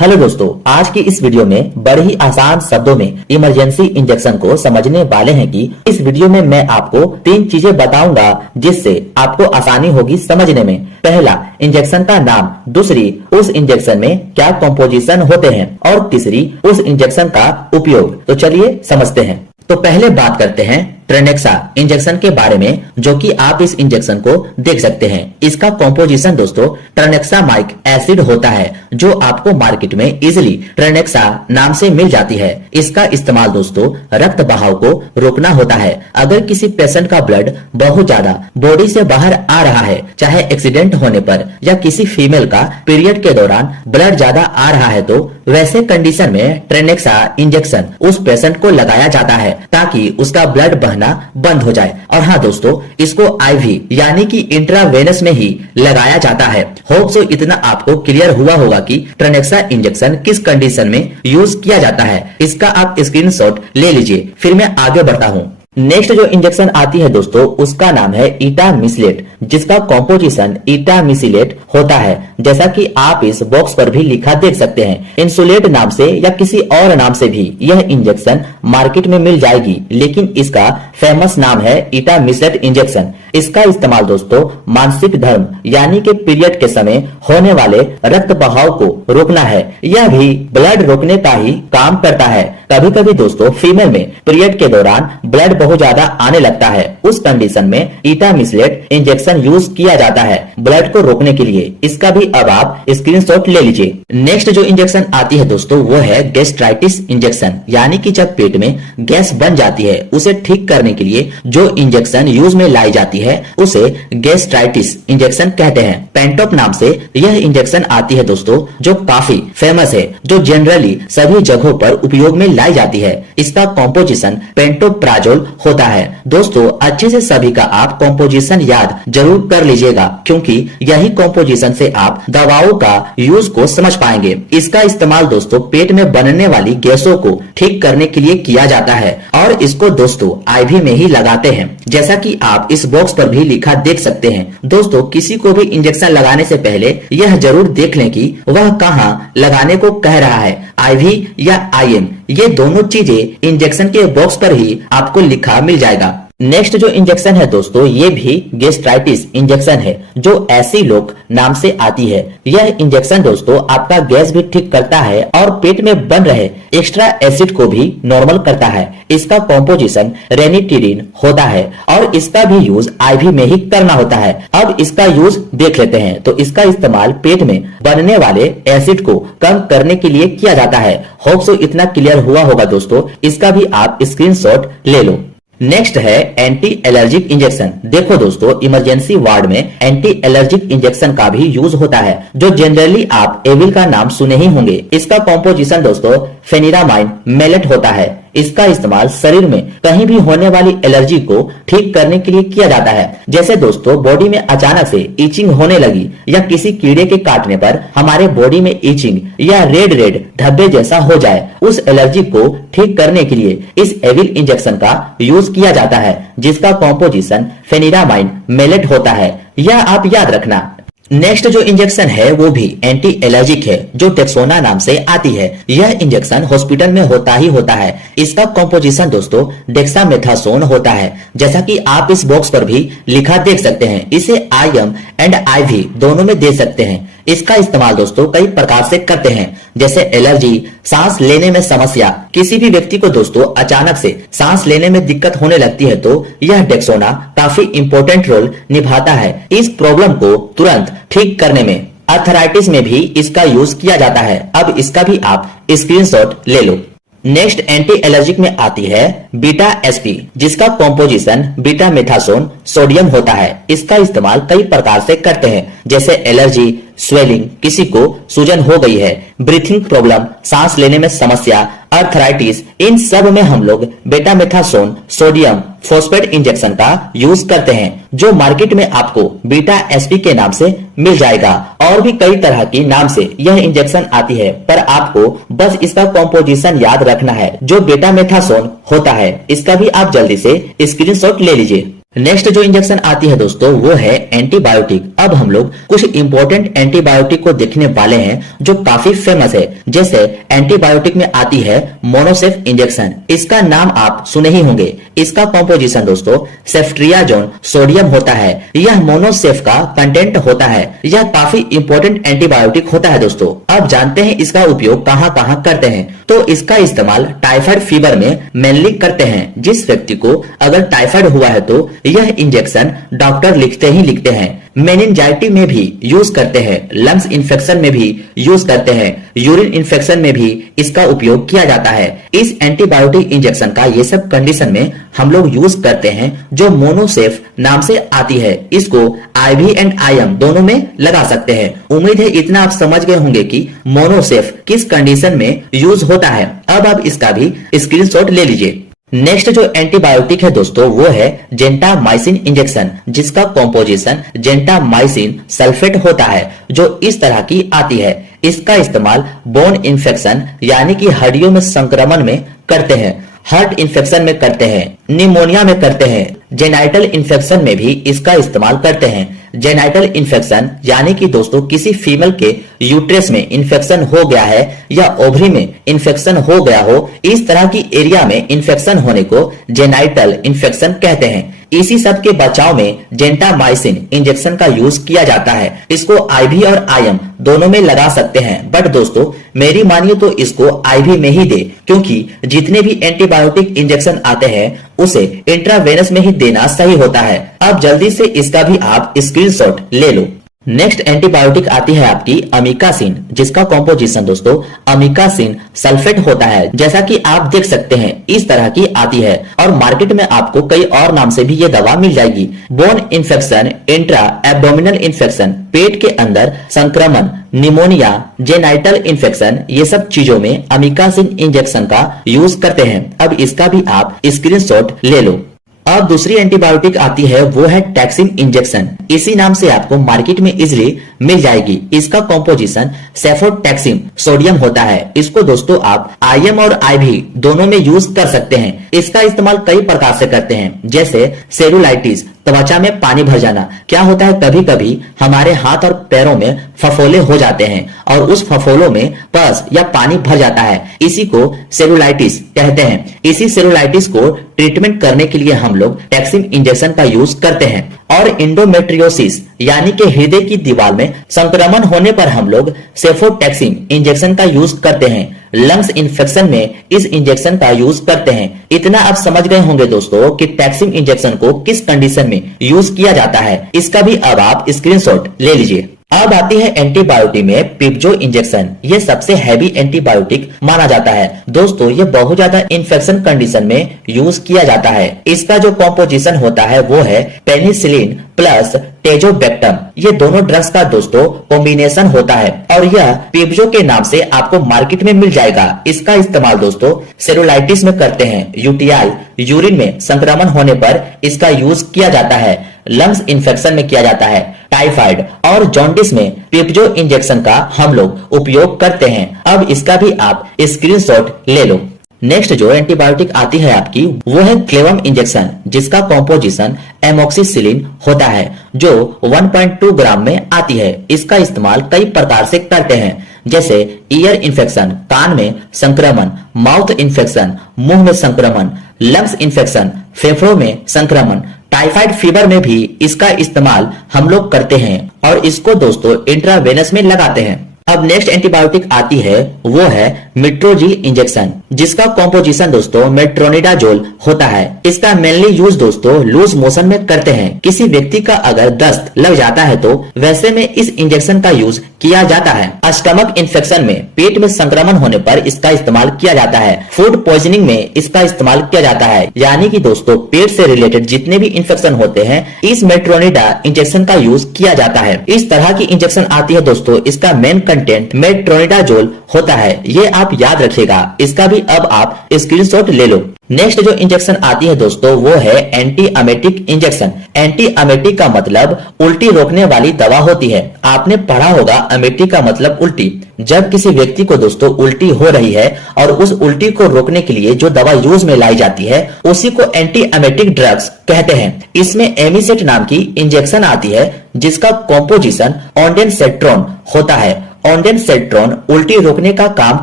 Hello दोस्तों, आज की इस वीडियो में बड़े ही आसान शब्दों में इमरजेंसी इंजेक्शन को समझने वाले हैं कि इस वीडियो में मैं आपको 3 चीजें बताऊंगा जिससे आपको आसानी होगी समझने में। पहला, इंजेक्शन का नाम। दूसरी, उस इंजेक्शन में क्या कॉम्पोजिशन होते हैं। और तीसरी, उस इंजेक्शन का उपयोग। तो चलिए समझते हैं। तो पहले बात करते हैं ट्रेनेक्सा इंजेक्शन के बारे में, जो कि आप इस इंजेक्शन को देख सकते हैं। इसका कॉम्पोजिशन दोस्तों ट्रेनेक्सामाइक एसिड होता है, जो आपको मार्केट में इजिली ट्रेनेक्सा नाम से मिल जाती है। इसका इस्तेमाल दोस्तों रक्त बहाव को रोकना होता है। अगर किसी पेशेंट का ब्लड बहुत ज्यादा बॉडी से बाहर आ रहा है, चाहे एक्सीडेंट होने पर या किसी फीमेल का पीरियड के दौरान ब्लड ज्यादा आ रहा है, तो वैसे कंडीशन में ट्रेनेक्सा इंजेक्शन उस पेशेंट को लगाया जाता है ताकि उसका ब्लड बहना बंद हो जाए। और हाँ दोस्तों, इसको आईवी यानी कि इंट्रावेनस में ही लगाया जाता है। होप सो इतना आपको क्लियर हुआ होगा कि ट्रेनेक्सा इंजेक्शन किस कंडीशन में यूज किया जाता है। इसका आप स्क्रीनशॉट ले लीजिए, फिर मैं आगे बढ़ता हूँ। नेक्स्ट जो इंजेक्शन आती है दोस्तों, उसका नाम है इटामिसिलेट, जिसका कॉम्पोजिशन इटामिसिलेट होता है, जैसा कि आप इस बॉक्स पर भी लिखा देख सकते हैं। इंसुलेट नाम से या किसी और नाम से भी यह इंजेक्शन मार्केट में मिल जाएगी, लेकिन इसका फेमस नाम है इटामिसिलेट इंजेक्शन। इसका इस्तेमाल दोस्तों मासिक धर्म यानी कि पीरियड के समय होने वाले रक्त बहाव को रोकना है। यह भी ब्लड रोकने का ही काम करता है। कभी कभी दोस्तों फीमेल में पीरियड के दौरान ब्लड बहुत ज्यादा आने लगता है। उस कंडीशन में इटामिसिलेट इंजेक्शन यूज किया जाता है ब्लड को रोकने के लिए। इसका भी अब आप स्क्रीनशॉट ले लीजिए। नेक्स्ट जो इंजेक्शन आती है दोस्तों, वो है गैस्ट्राइटिस इंजेक्शन, यानी कि जब पेट में गैस बन जाती है, उसे ठीक करने के लिए जो इंजेक्शन यूज में लाई जाती है उसे गैस्ट्राइटिस इंजेक्शन कहते हैं। पेंटोप नाम से यह इंजेक्शन आती है दोस्तों, जो काफी फेमस है, जो जनरली सभी जगहों पर उपयोग में लाई जाती है। इसका कॉम्पोजिशन पेंटोप्राजोल होता है। दोस्तों अच्छे से सभी का आप कॉम्पोजिशन याद जरूर कर लीजिएगा, क्योंकि यही कॉम्पोजिशन से आप दवाओं का यूज को समझ पाएंगे। इसका इस्तेमाल दोस्तों पेट में बनने वाली गैसों को ठीक करने के लिए किया जाता है, और इसको दोस्तों आईवी में ही लगाते हैं, जैसा कि आप इस बॉक्स पर भी लिखा देख सकते हैं। दोस्तों किसी को भी इंजेक्शन लगाने से पहले यह जरूर देख लें कि वह कहां लगाने को कह रहा है, आईवी या आईएम। ये दोनों चीजें इंजेक्शन के बॉक्स पर ही आपको लिखा मिल जाएगा। नेक्स्ट जो इंजेक्शन है दोस्तों, ये भी गैस्ट्राइटिस इंजेक्शन है, जो एसिलोक नाम से आती है। यह इंजेक्शन दोस्तों आपका गैस भी ठीक करता है और पेट में बन रहे एक्स्ट्रा एसिड को भी नॉर्मल करता है। इसका कॉम्पोजिशन रेनिटिडिन होता है और इसका भी यूज आईवी में ही करना होता है। अब इसका यूज देख लेते हैं। तो इसका इस्तेमाल पेट में बनने वाले एसिड को कम करने के लिए किया जाता है। होप सो इतना क्लियर हुआ होगा दोस्तों। इसका भी आप स्क्रीनशॉट ले लो। नेक्स्ट है एंटी एलर्जिक इंजेक्शन। देखो दोस्तों, इमरजेंसी वार्ड में एंटी एलर्जिक इंजेक्शन का भी यूज होता है, जो जनरली आप एविल का नाम सुने ही होंगे। इसका कॉम्पोजिशन दोस्तों फेनिरामाइन मेलेट होता है। इसका इस्तेमाल शरीर में कहीं भी होने वाली एलर्जी को ठीक करने के लिए किया जाता है। जैसे दोस्तों बॉडी में अचानक से इचिंग होने लगी या किसी कीड़े के काटने पर हमारे बॉडी में इचिंग या रेड धब्बे जैसा हो जाए, उस एलर्जी को ठीक करने के लिए इस एविल इंजेक्शन का यूज किया जाता है, जिसका कॉम्पोजिशन फेनिरामाइन मेलेट होता है। यह आप याद रखना। नेक्स्ट जो इंजेक्शन है वो भी एंटी एलर्जिक है, जो टेक्सोना नाम से आती है। यह इंजेक्शन हॉस्पिटल में होता ही होता है। इसका कॉम्पोजिशन दोस्तों डेक्सामेथासोन होता है, जैसा कि आप इस बॉक्स पर भी लिखा देख सकते हैं। इसे आईएम एंड आईवी दोनों में दे सकते हैं। इसका इस्तेमाल दोस्तों कई प्रकार से करते हैं, जैसे एलर्जी, सांस लेने में समस्या। किसी भी व्यक्ति को दोस्तों अचानक से सांस लेने में दिक्कत होने लगती है, तो यह डेक्सोना काफी इंपॉर्टेंट रोल निभाता है इस प्रॉब्लम को तुरंत ठीक करने में। आर्थराइटिस में भी इसका यूज किया जाता है। अब इसका भी आप स्क्रीनशॉट ले लो। नेक्स्ट एंटी एलर्जिक में आती है बीटा एसपी, जिसका कॉम्पोजिशन बीटा मेथासोन सोडियम होता है। इसका इस्तेमाल कई प्रकार से करते हैं, जैसे एलर्जी, स्वेलिंग, किसी को सूजन हो गई है, ब्रीथिंग प्रॉब्लम, सांस लेने में समस्या, आर्थराइटिस, इन सब में हम लोग बेटामेथासोन सोडियम फॉस्फेट इंजेक्शन का यूज करते हैं, जो मार्केट में आपको बीटा एसपी के नाम से मिल जाएगा। और भी कई तरह की नाम से यह इंजेक्शन आती है, पर आपको बस इसका कॉम्पोजिशन याद रखना है, जो बेटामेथासोन होता है। इसका भी आप जल्दी से स्क्रीनशॉट ले लीजिए। नेक्स्ट जो इंजेक्शन आती है दोस्तों वो है एंटीबायोटिक। अब हम लोग कुछ इंपॉर्टेंट एंटीबायोटिक को देखने वाले हैं जो काफी फेमस है। जैसे एंटीबायोटिक में आती है मोनोसेफ इंजेक्शन। इसका नाम आप सुने ही होंगे। इसका कॉम्पोजिशन दोस्तों सेफ्ट्रियाजोन सोडियम होता है। यह मोनोसेफ का कंटेंट होता है। यह काफी इंपॉर्टेंट एंटीबायोटिक होता है दोस्तों। अब जानते हैं इसका उपयोग कहाँ कहाँ करते हैं। तो इसका इस्तेमाल टाइफाइड फीवर में मेनली करते हैं। जिस व्यक्ति को अगर टाइफाइड हुआ है तो यह इंजेक्शन डॉक्टर लिखते ही लिखते हैं। मेनिंजाइटिस में भी यूज करते हैं, लंग्स इन्फेक्शन में भी यूज करते हैं, यूरिन इन्फेक्शन में भी इसका उपयोग किया जाता है। इस एंटीबायोटिक इंजेक्शन का ये सब कंडीशन में हम लोग यूज करते हैं जो मोनोसेफ नाम से आती है। इसको आईवी एंड आईएम दोनों में लगा सकते हैं। उम्मीद है इतना आप समझ गए होंगे कि मोनोसेफ किस कंडीशन में यूज होता है। अब आप इसका भी स्क्रीनशॉट ले लीजिए। नेक्स्ट जो एंटीबायोटिक है दोस्तों वो है जेंटामाइसिन इंजेक्शन, जिसका कॉम्पोजिशन जेंटामाइसिन सल्फेट होता है, जो इस तरह की आती है। इसका इस्तेमाल बोन इन्फेक्शन यानी कि हड्डियों में संक्रमण में करते हैं, हार्ट इन्फेक्शन में करते हैं, निमोनिया में करते हैं, जेनाइटल इन्फेक्शन में भी इसका इस्तेमाल करते हैं। जेनाइटल इन्फेक्शन यानी कि दोस्तों किसी फीमेल के यूट्रस में इन्फेक्शन हो गया है या ओवरी में इन्फेक्शन हो गया हो, इस तरह की एरिया में इन्फेक्शन होने को जेनाइटल इन्फेक्शन कहते हैं। इसी सब के बचाव में जेंटामाइसिन इंजेक्शन का यूज किया जाता है। इसको आईवी और आईएम दोनों में लगा सकते हैं, बट दोस्तों मेरी मानिए तो इसको आईवी में ही दे, क्योंकि जितने भी एंटीबायोटिक इंजेक्शन आते हैं उसे इंट्रावेनस में ही देना सही होता है। अब जल्दी से इसका भी आप स्क्रीनशॉट ले लो। नेक्स्ट एंटीबायोटिक आती है आपकी अमीकासिन, जिसका कॉम्पोजिशन दोस्तों अमीकासिन सल्फेट होता है। जैसा कि आप देख सकते हैं इस तरह की आती है और मार्केट में आपको कई और नाम से भी ये दवा मिल जाएगी। Bone infection, intra abdominal infection, पेट के अंदर संक्रमण, निमोनिया, जेनाइटल इन्फेक्शन, ये सब चीजों में अमीकासिन इंजेक्शन का यूज करते हैं। अब इसका भी आप स्क्रीनशॉट ले लो। अब दूसरी एंटीबायोटिक आती है वो है टैक्सिन इंजेक्शन। इसी नाम से आपको मार्केट में इजिली मिल जाएगी। इसका कॉम्पोजिशन सेफोटैक्सिन सोडियम होता है। इसको दोस्तों आप आईएम और आईवी दोनों में यूज कर सकते हैं। इसका इस्तेमाल कई प्रकार से करते हैं, जैसे सेलुलाइटिस, त्वचा में पानी भर जाना। क्या होता है कभी कभी हमारे हाथ और पैरों में फफोले हो जाते हैं और उस फफोलों में पस या पानी भर जाता है, इसी को सेलुलाइटिस कहते हैं। इसी सेलुलाइटिस को ट्रीटमेंट करने के लिए हम लोग टैक्सिन इंजेक्शन का यूज करते हैं। और इंडोमेट्रियोसिस यानी कि हृदय की दीवार में संक्रमण होने पर हम लोग सेफोटैक्सिन इंजेक्शन का यूज करते हैं। लंग्स इन्फेक्शन में इस इंजेक्शन का यूज करते हैं। इतना आप समझ गए होंगे दोस्तों कि टैक्सिन इंजेक्शन को किस कंडीशन में यूज किया जाता है। इसका भी अब आप स्क्रीनशॉट ले लीजिए। अब आती है एंटीबायोटिक में पिप्जो इंजेक्शन। ये सबसे हैवी एंटीबायोटिक माना जाता है दोस्तों। ये बहुत ज्यादा इन्फेक्शन कंडीशन में यूज किया जाता है। इसका जो कॉम्पोजिशन होता है वो है पेनिसिलिन प्लस टेजोबेक्टम। ये दोनों ड्रग्स का दोस्तों कॉम्बिनेशन होता है और यह पिप्जो के नाम से आपको मार्केट में मिल जाएगा। इसका इस्तेमाल दोस्तों सेलुलाइटिस में करते हैं, यूटीआई यूरिन में संक्रमण होने पर इसका यूज किया जाता है, लंग्स इन्फेक्शन में किया जाता है, टाइफाइड और जॉन्डिस में पिप्जो इंजेक्शन का हम लोग उपयोग करते हैं। अब इसका भी आप स्क्रीनशॉट ले लो। नेक्स्ट जो एंटीबायोटिक आती है आपकी वो है क्लेवम इंजेक्शन, जिसका कॉम्पोजिशन एमोक्सिसिलिन होता है, जो 1.2 ग्राम में आती है। इसका इस्तेमाल कई प्रकार से करते हैं, जैसे ईयर इन्फेक्शन, कान में संक्रमण, माउथ इन्फेक्शन, मुंह में संक्रमण, लंग्स इन्फेक्शन, फेफड़ों में संक्रमण, टाइफाइड फीवर में भी इसका इस्तेमाल हम लोग करते हैं और इसको दोस्तों इंट्रावेनस में लगाते हैं। अब नेक्स्ट एंटीबायोटिक आती है वो है मेट्रोजी इंजेक्शन, जिसका कॉम्पोजिशन दोस्तों मेट्रोनिडाजोल होता है। इसका मेनली यूज दोस्तों लूज मोशन में करते हैं। किसी व्यक्ति का अगर दस्त लग जाता है तो वैसे में इस इंजेक्शन का यूज किया जाता है। स्टमक इन्फेक्शन में, पेट में संक्रमण होने पर इसका इस्तेमाल किया जाता है। फूड पॉइजनिंग में इसका इस्तेमाल किया जाता है, यानी कि दोस्तों पेट से रिलेटेड जितने भी इन्फेक्शन होते हैं इस मेट्रोनिडा इंजेक्शन का यूज किया जाता है। इस तरह की इंजेक्शन आती है दोस्तों। इसका मेन कंटेंट मेट्रोनिडाजोल होता है, ये आप याद रखिएगा। इसका भी अब आप स्क्रीनशॉट ले लो। नेक्स्ट जो इंजेक्शन आती है दोस्तों वो है एंटी अमेटिक इंजेक्शन। एंटी अमेटिक का मतलब उल्टी रोकने वाली दवा होती है। आपने पढ़ा होगा अमेटिक का मतलब उल्टी। जब किसी व्यक्ति को दोस्तों उल्टी हो रही है और उस उल्टी को रोकने के लिए जो दवा यूज में लाई जाती है उसी को एंटी अमेटिक ड्रग्स कहते हैं। इसमें एमिसेट नाम की इंजेक्शन आती है जिसका कॉम्पोजिशन ऑन्डेनसेट्रोन होता है। ऑन्डेनसेट्रोन उल्टी रोकने का काम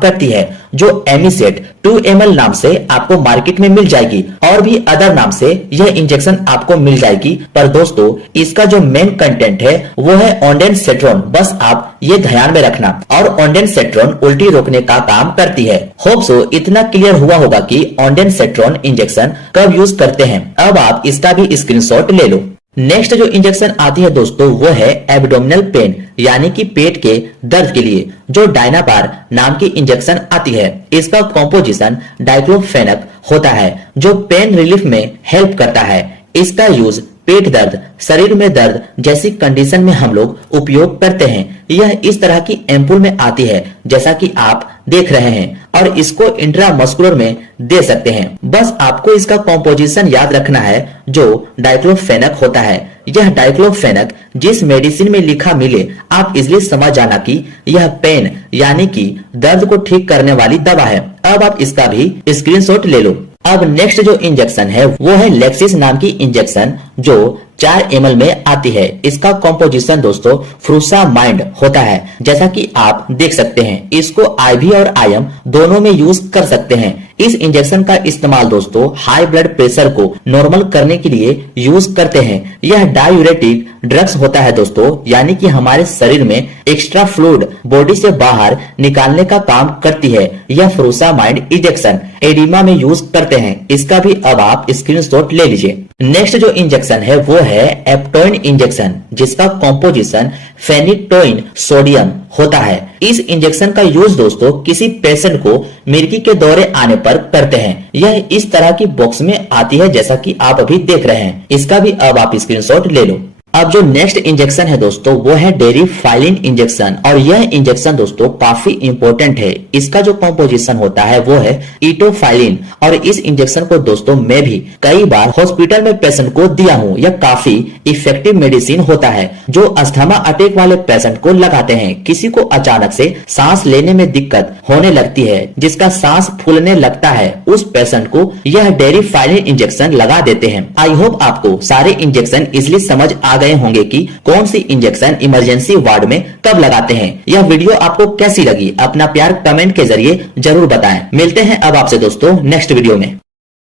करती है जो एमिसेट 2 ml नाम से आपको मार्केट में मिल जाएगी और भी अदर नाम से यह इंजेक्शन आपको मिल जाएगी। पर दोस्तों इसका जो मेन कंटेंट है वो है ऑन्डेनसेट्रोन। बस आप ये ध्यान में रखना। और ऑन्डेनसेट्रोन उल्टी रोकने का काम करती है। होप सो इतना क्लियर हुआ होगा कि ऑन्डेनसेट्रोन इंजेक्शन कब यूज करते हैं। अब आप इसका भी स्क्रीनशॉट ले लो। नेक्स्ट जो इंजेक्शन आती है दोस्तों वो है एब्डोमिनल पेन यानी कि पेट के दर्द के लिए जो डायनाबार नाम की इंजेक्शन आती है। इसका कॉम्पोजिशन डाइक्लोफेनक होता है जो पेन रिलीफ में हेल्प करता है। इसका यूज पेट दर्द, शरीर में दर्द जैसी कंडीशन में हम लोग उपयोग करते हैं। यह इस तरह की एम्पूल में आती है जैसा कि आप देख रहे हैं और इसको इंट्रामस्कुलर में दे सकते हैं। बस आपको इसका कॉम्पोजिशन याद रखना है जो डाइक्लोफेनक होता है। यह डाइक्लोफेनक जिस मेडिसिन में लिखा मिले आप इजिली समझ जाना कि यह पेन यानी कि दर्द को ठीक करने वाली दवा है। अब आप इसका भी स्क्रीनशॉट ले लो। अब नेक्स्ट जो इंजेक्शन है वो है लेक्सिस नाम की इंजेक्शन जो 4 ml में आती है। इसका कॉम्पोजिशन दोस्तों फ्रूसामाइड होता है जैसा कि आप देख सकते हैं। इसको IV और IM दोनों में यूज कर सकते हैं। इस इंजेक्शन का इस्तेमाल दोस्तों हाई ब्लड प्रेशर को नॉर्मल करने के लिए यूज करते हैं। यह डायूरेटिक ड्रग्स होता है दोस्तों यानी कि हमारे शरीर में एक्स्ट्रा फ्लूइड बॉडी से बाहर निकालने का काम करती है। यह फ्रूसामाइड इंजेक्शन एडिमा में यूज करते हैं। इसका भी अब आप स्क्रीनशॉट ले लीजिए। नेक्स्ट जो इंजेक्शन है वो है एप्टोइन इंजेक्शन जिसका कॉम्पोजिशन फेनिटोइन सोडियम होता है। इस इंजेक्शन का यूज दोस्तों किसी पेशेंट को मिर्गी के दौरे आने पर करते हैं। यह इस तरह की बॉक्स में आती है जैसा कि आप अभी देख रहे हैं। इसका भी अब आप स्क्रीनशॉट ले लो। अब जो नेक्स्ट इंजेक्शन है दोस्तों वो है डेरिफाइलिन इंजेक्शन और यह इंजेक्शन दोस्तों काफी इंपॉर्टेंट है। इसका जो कॉम्पोजिशन होता है वो है इटोफाइलिन और इस इंजेक्शन को दोस्तों मैं भी कई बार हॉस्पिटल में पेशेंट को दिया हूँ। यह काफी इफेक्टिव मेडिसिन होता है जो अस्थमा अटैक वाले पेशेंट को लगाते हैं। किसी को अचानक से सांस लेने में दिक्कत होने लगती है जिसका सांस फूलने लगता है उस पेशेंट को यह डेरिफाइलिन इंजेक्शन लगा देते हैं। आई होप आपको सारे इंजेक्शन इजिली समझ आ गए होंगे कि कौन सी इंजेक्शन इमरजेंसी वार्ड में कब लगाते हैं। यह वीडियो आपको कैसी लगी अपना प्यार कमेंट के जरिए जरूर बताएं। मिलते हैं अब आपसे दोस्तों नेक्स्ट वीडियो में।